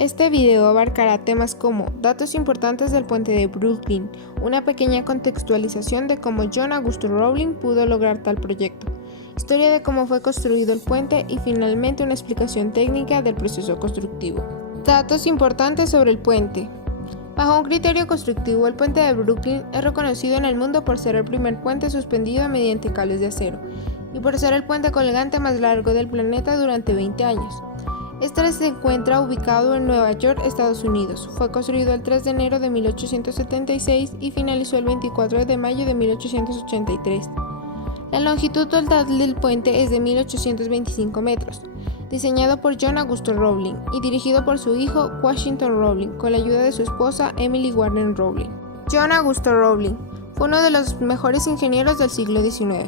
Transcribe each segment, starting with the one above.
Este video abarcará temas como datos importantes del puente de Brooklyn, una pequeña contextualización de cómo John Augustus Rowling pudo lograr tal proyecto, historia de cómo fue construido el puente y finalmente una explicación técnica del proceso constructivo. Datos importantes sobre el puente. Bajo un criterio constructivo, el puente de Brooklyn es reconocido en el mundo por ser el primer puente suspendido mediante cables de acero y por ser el puente colgante más largo del planeta durante 20 años. Este se encuentra ubicado en Nueva York, Estados Unidos. Fue construido el 3 de enero de 1876 y finalizó el 24 de mayo de 1883. La longitud total del puente es de 1825 metros, diseñado por John Augustus Rowling y dirigido por su hijo Washington Rowling con la ayuda de su esposa Emily Warren Rowling. John Augustus Rowling fue uno de los mejores ingenieros del siglo XIX.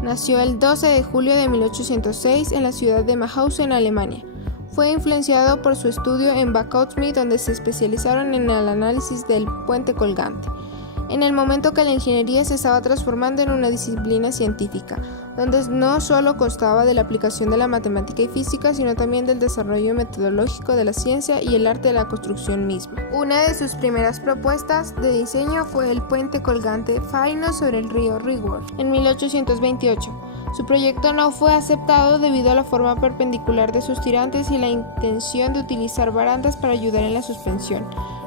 Nació el 12 de julio de 1806 en la ciudad de Mauthausen, Alemania. Fue influenciado por su estudio en Baccaut-Smith, donde se especializaron en el análisis del puente colgante, en el momento que la ingeniería se estaba transformando en una disciplina científica, donde no solo constaba de la aplicación de la matemática y física, sino también del desarrollo metodológico de la ciencia y el arte de la construcción misma. Una de sus primeras propuestas de diseño fue el puente colgante Faino sobre el río Rigueur en 1828. Su proyecto no fue aceptado debido a la forma perpendicular de sus tirantes y la intención de utilizar barandas para ayudar en la suspensión,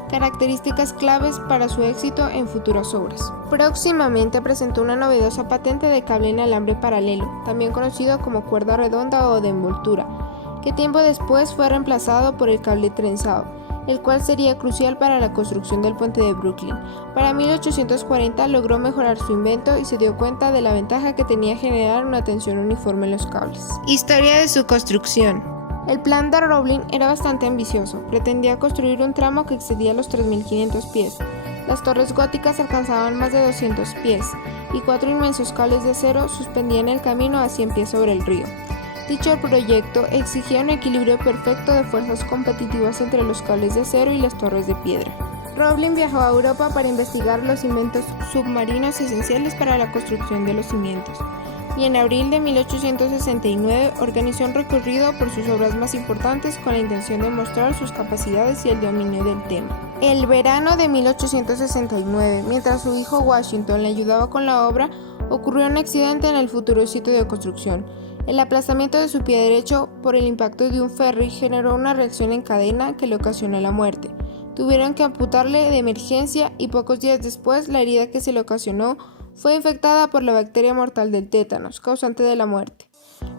características claves para su éxito en futuras obras. Próximamente presentó una novedosa patente de cable en alambre paralelo, también conocido como cuerda redonda o de envoltura, que tiempo después fue reemplazado por el cable trenzado, el cual sería crucial para la construcción del puente de Brooklyn. Para 1840 logró mejorar su invento y se dio cuenta de la ventaja que tenía generar una tensión uniforme en los cables. Historia de su construcción. El plan de Rowling era bastante ambicioso. Pretendía construir un tramo que excedía los 3.500 pies. Las torres góticas alcanzaban más de 200 pies y 4 inmensos cables de acero suspendían el camino a 100 pies sobre el río. Dicho proyecto exigía un equilibrio perfecto de fuerzas competitivas entre los cables de acero y las torres de piedra. Rowling viajó a Europa para investigar los inventos submarinos esenciales para la construcción de los cimientos, y en abril de 1869 organizó un recorrido por sus obras más importantes con la intención de mostrar sus capacidades y el dominio del tema. El verano de 1869, mientras su hijo Washington le ayudaba con la obra, ocurrió un accidente en el futuro sitio de construcción. El aplastamiento de su pie derecho por el impacto de un ferry generó una reacción en cadena que le ocasionó la muerte. Tuvieron que amputarle de emergencia y pocos días después la herida que se le ocasionó fue infectada por la bacteria mortal del tétanos, causante de la muerte.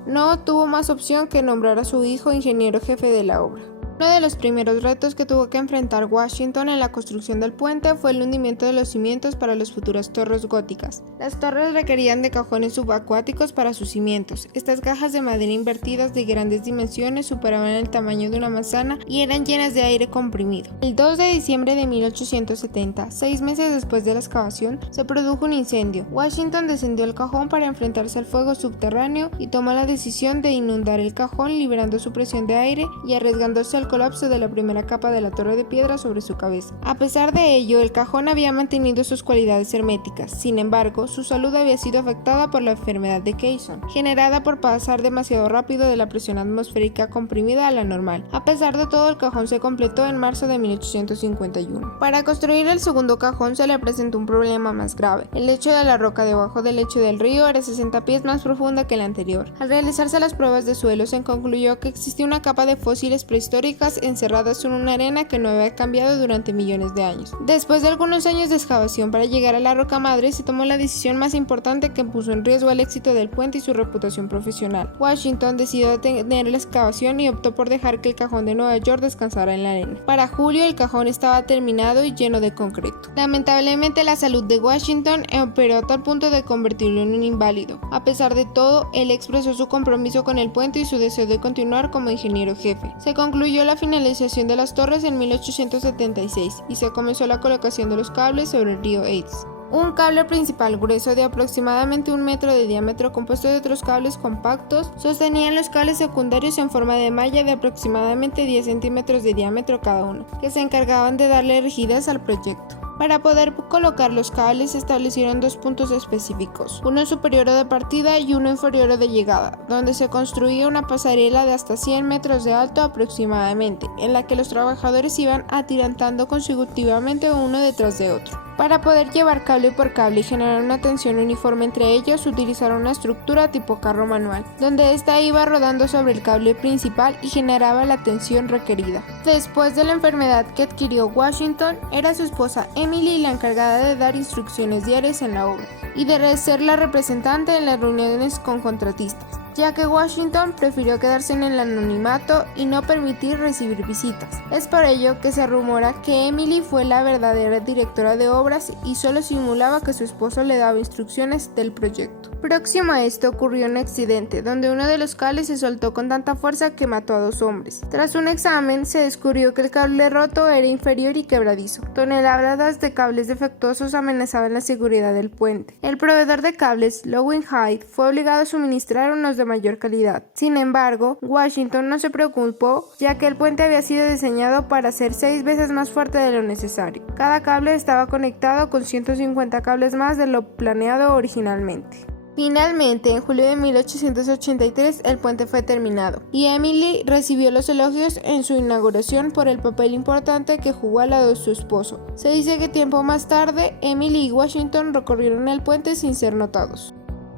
No tuvo más opción que nombrar a su hijo ingeniero jefe de la obra. Uno de los primeros retos que tuvo que enfrentar Washington en la construcción del puente fue el hundimiento de los cimientos para las futuras torres góticas. Las torres requerían de cajones subacuáticos para sus cimientos. Estas cajas de madera invertidas de grandes dimensiones superaban el tamaño de una manzana y eran llenas de aire comprimido. El 2 de diciembre de 1870, 6 meses después de la excavación, se produjo un incendio. Washington descendió el cajón para enfrentarse al fuego subterráneo y tomó la decisión de inundar el cajón liberando su presión de aire y arriesgándose al colapso de la primera capa de la torre de piedra sobre su cabeza. A pesar de ello, el cajón había mantenido sus cualidades herméticas. Sin embargo, su salud había sido afectada por la enfermedad de Caisson, generada por pasar demasiado rápido de la presión atmosférica comprimida a la normal. A pesar de todo, el cajón se completó en marzo de 1851. Para construir el segundo cajón se le presentó un problema más grave. El lecho de la roca debajo del lecho del río era 60 pies más profunda que el anterior. Al realizarse las pruebas de suelo, se concluyó que existía una capa de fósiles prehistóricos encerradas en una arena que no había cambiado durante millones de años. Después de algunos años de excavación para llegar a la roca madre, se tomó la decisión más importante que puso en riesgo el éxito del puente y su reputación profesional. Washington decidió detener la excavación y optó por dejar que el cajón de Nueva York descansara en la arena. Para julio, el cajón estaba terminado y lleno de concreto. Lamentablemente, la salud de Washington empeoró a tal punto de convertirlo en un inválido. A pesar de todo, él expresó su compromiso con el puente y su deseo de continuar como ingeniero jefe. Se concluyó la finalización de las torres en 1876 y se comenzó la colocación de los cables sobre el río East. Un cable principal grueso de aproximadamente 1 metro de diámetro compuesto de otros cables compactos sostenían los cables secundarios en forma de malla de aproximadamente 10 centímetros de diámetro cada uno, que se encargaban de darle rigidez al proyecto. Para poder colocar los cables se establecieron dos puntos específicos, uno superior o de partida y uno inferior o de llegada, donde se construía una pasarela de hasta 100 metros de alto aproximadamente, en la que los trabajadores iban atirantando consecutivamente uno detrás de otro. Para poder llevar cable por cable y generar una tensión uniforme entre ellos, utilizaron una estructura tipo carro manual, donde ésta iba rodando sobre el cable principal y generaba la tensión requerida. Después de la enfermedad que adquirió Washington, era su esposa Emily la encargada de dar instrucciones diarias en la obra y de ser la representante en las reuniones con contratistas, ya que Washington prefirió quedarse en el anonimato y no permitir recibir visitas. Es por ello que se rumora que Emily fue la verdadera directora de obras y solo simulaba que su esposo le daba instrucciones del proyecto. Próximo a esto ocurrió un accidente, donde uno de los cables se soltó con tanta fuerza que mató a 2 hombres. Tras un examen, se descubrió que el cable roto era inferior y quebradizo. Toneladas de cables defectuosos amenazaban la seguridad del puente. El proveedor de cables, Lowen Hyde, fue obligado a suministrar unos de mayor calidad. Sin embargo, Washington no se preocupó, ya que el puente había sido diseñado para ser 6 veces más fuerte de lo necesario. Cada cable estaba conectado con 150 cables más de lo planeado originalmente. Finalmente, en julio de 1883, el puente fue terminado, y Emily recibió los elogios en su inauguración por el papel importante que jugó al lado de su esposo. Se dice que tiempo más tarde, Emily y Washington recorrieron el puente sin ser notados.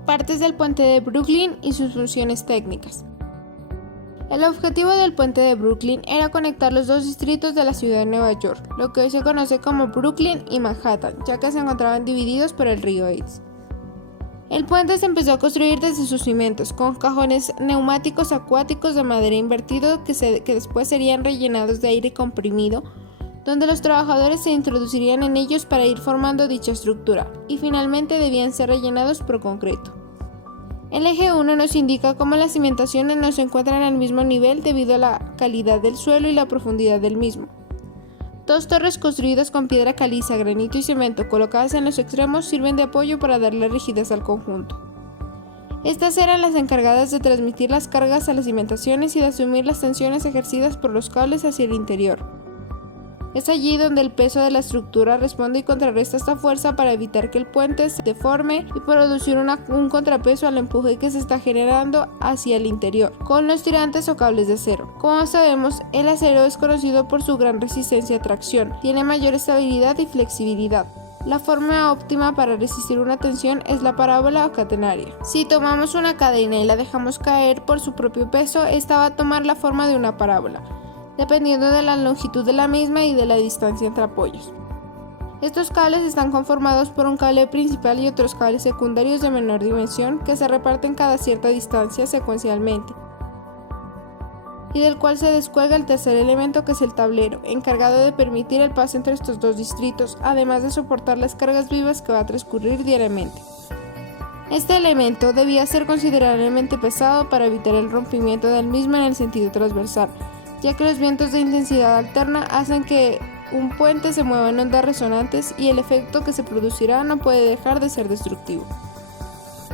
Partes del puente de Brooklyn y sus funciones técnicas. El objetivo del puente de Brooklyn era conectar los dos distritos de la ciudad de Nueva York, lo que hoy se conoce como Brooklyn y Manhattan, ya que se encontraban divididos por el río East. El puente se empezó a construir desde sus cimientos, con cajones neumáticos acuáticos de madera invertido que después serían rellenados de aire comprimido, donde los trabajadores se introducirían en ellos para ir formando dicha estructura, y finalmente debían ser rellenados por concreto. El eje 1 nos indica cómo las cimentaciones no se encuentran al mismo nivel debido a la calidad del suelo y la profundidad del mismo. 2 torres construidas con piedra caliza, granito y cemento colocadas en los extremos sirven de apoyo para darle rigidez al conjunto. Estas eran las encargadas de transmitir las cargas a las cimentaciones y de asumir las tensiones ejercidas por los cables hacia el interior. Es allí donde el peso de la estructura responde y contrarresta esta fuerza para evitar que el puente se deforme y producir un contrapeso al empuje que se está generando hacia el interior, con los tirantes o cables de acero. Como sabemos, el acero es conocido por su gran resistencia a tracción, tiene mayor estabilidad y flexibilidad. La forma óptima para resistir una tensión es la parábola o catenaria. Si tomamos una cadena y la dejamos caer por su propio peso, esta va a tomar la forma de una parábola, dependiendo de la longitud de la misma y de la distancia entre apoyos. Estos cables están conformados por un cable principal y otros cables secundarios de menor dimensión que se reparten cada cierta distancia secuencialmente, y del cual se descuelga el tercer elemento, que es el tablero, encargado de permitir el paso entre estos dos distritos, además de soportar las cargas vivas que va a transcurrir diariamente. Este elemento debía ser considerablemente pesado para evitar el rompimiento del mismo en el sentido transversal, ya que los vientos de intensidad alterna hacen que un puente se mueva en ondas resonantes y el efecto que se producirá no puede dejar de ser destructivo.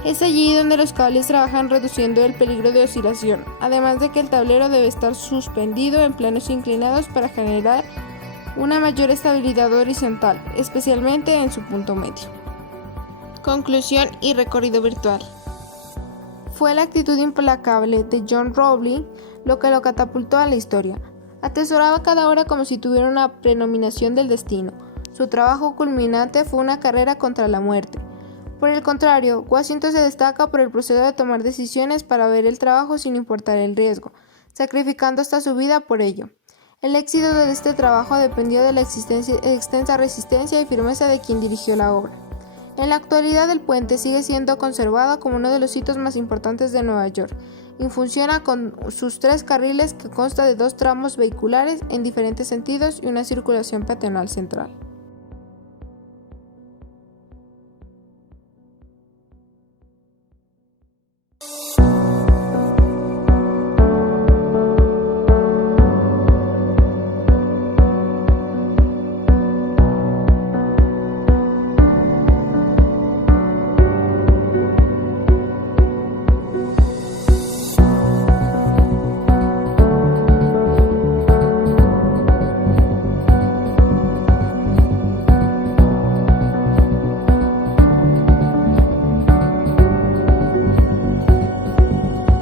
Es allí donde los cables trabajan reduciendo el peligro de oscilación, además de que el tablero debe estar suspendido en planos inclinados para generar una mayor estabilidad horizontal, especialmente en su punto medio. Conclusión y recorrido virtual. Fue la actitud implacable de John Rowling lo que lo catapultó a la historia. Atesoraba cada hora como si tuviera una prenominación del destino. Su trabajo culminante fue una carrera contra la muerte. Por el contrario, Washington se destaca por el proceso de tomar decisiones para ver el trabajo sin importar el riesgo, sacrificando hasta su vida por ello. El éxito de este trabajo dependió de la extensa resistencia y firmeza de quien dirigió la obra. En la actualidad, el puente sigue siendo conservado como uno de los hitos más importantes de Nueva York y funciona con sus 3 carriles, que consta de 2 tramos vehiculares en diferentes sentidos y una circulación peatonal central.